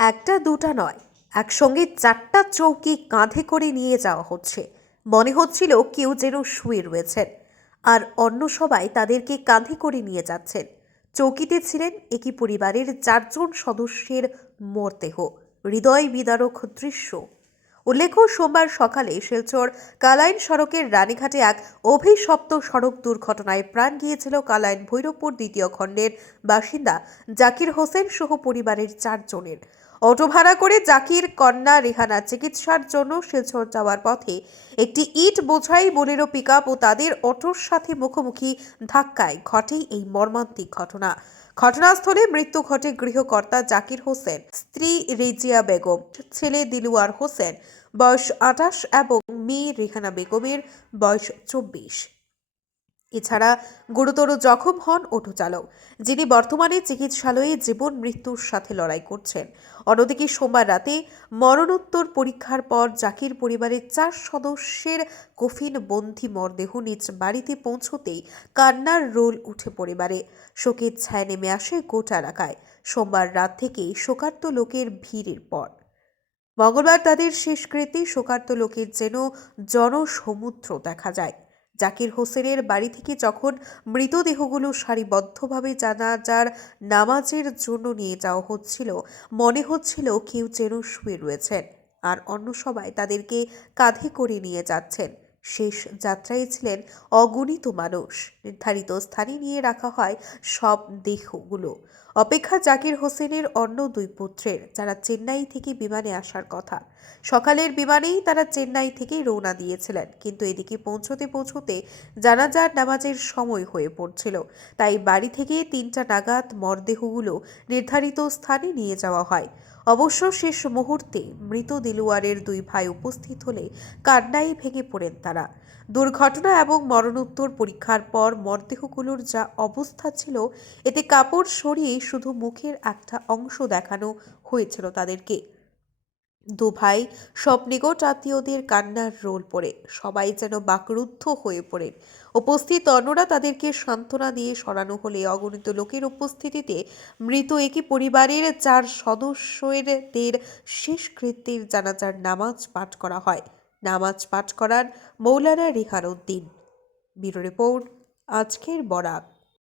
একটা দুটা নয়, একসঙ্গে 4টা চৌকি কাঁধে করে নিয়ে যাওয়া হচ্ছে। মনে হচ্ছিল কেউ যেন শুয়ে রয়েছেন, আর অন্য সবাই তাদেরকে কাঁধে করে নিয়ে যাচ্ছেন। চৌকিতে ছিলেন একই পরিবারের 4জন সদস্যের মরদেহ। হৃদয় বিদারক দৃশ্য। উল্লেখ্য, সোমবার সকালে শিলচর কালাইন সড়কের রানীঘাটে এক অভিশপ্ত সড়ক দুর্ঘটনায় প্রাণ গিয়েছিল কালাইন ভৈরবপুর দ্বিতীয় খণ্ডের বাসিন্দা জাকির হোসেন সহ পরিবারের 4জনের। অটো ভাড়া করে জাকির কন্যা রেহানা চিকিৎসার জন্য শিলচর যাওয়ার পথে একটি ইট বোঝাই বোলেরো পিকআপ ও তাদের অটোর সাথে মুখোমুখি ধাক্কায় ঘটে এই মর্মান্তিক ঘটনা। ঘটনাস্থলে মৃত্যু ঘটে গৃহকর্তা জাকির হোসেন, স্ত্রী রেজিয়া বেগম, ছেলে দিলুয়ার হোসেন বয়স 28 এবং মেয়ে রেহানা বেগমের বয়স 24। এছাড়া গুরুতর জখম হন অটো চালক, যিনি বর্তমানে চিকিৎসালয়ে জীবন মৃত্যুর সাথে লড়াই করছেন। অন্যদিকে সোমবার রাতে মরণোত্তর পরীক্ষার পর জাকির পরিবারের 4 সদস্যের কফিন বন্ধী মরদেহ নিজ বাড়িতে পৌঁছতেই কান্নার রোল উঠে পরিবারে। শোকের ছায়া নেমে আসে গোটা এলাকায়। সোমবার রাত থেকেই শোকার্ত লোকের ভিড়ের পর মঙ্গলবার তাদের শেষকৃত্যে শোকার্ত লোকের যেন জনসমুদ্র দেখা যায়। জাকির হোসেনের বাড়ি থেকে যখন মৃতদেহগুলো সারিবদ্ধভাবে জানাজার নামাজের জন্য নিয়ে যাওয়া হচ্ছিল, মনে হচ্ছিল কেউ যেন শুয়ে রয়েছেন, আর অন্য সবাই তাদেরকে কাঁধে করে নিয়ে যাচ্ছেন। শেষ যাত্রায় ছিলেন অগণিত মানুষ। নির্ধারিত স্থানে নিয়ে রাখা হয় সব দেহগুলো। অপেক্ষা জাকির হোসেনের অন্য 2 পুত্রের, যারা চেন্নাই থেকে বিমানে আসার কথা। সকালের বিমানেই তারা চেন্নাই থেকে রওনা দিয়েছিলেন, কিন্তু এদিকে পৌঁছতে জানাজার নামাজের সময় হয়ে পড়ছিল। তাই বাড়ি থেকে 3টা নাগাদ মরদেহগুলো নির্ধারিত স্থানে নিয়ে যাওয়া হয়। অবশ্য শেষ মুহূর্তে মৃত দিলুয়ারের 2 ভাই উপস্থিত হলে কান্নায় ভেঙে পড়েন তারা। দুর্ঘটনা এবং মরণোত্তর পরীক্ষার পর মরদেহগুলোর যা অবস্থা ছিল, এতে কাপড় সরিয়ে শুধু মুখের একটা অংশ দেখানো হয়েছিল তাদেরকে। 2 ভাই সব নিকট আত্মীয়দের কান্নার রোল পড়ে সবাই যেন বাকরুদ্ধ হয়ে পড়েন। উপস্থিত অন্যরা তাদেরকে সান্ত্বনা দিয়ে সরানো হলে অগণিত লোকের উপস্থিতিতে মৃত একই পরিবারের 4 সদস্যদের শেষকৃত্যের জানাজার নামাজ পাঠ করা হয়। নামাজ পাঠ করান মৌলানা রিহান উদ্দিন। ব্যুরো রিপোর্ট, আজকের বরাক।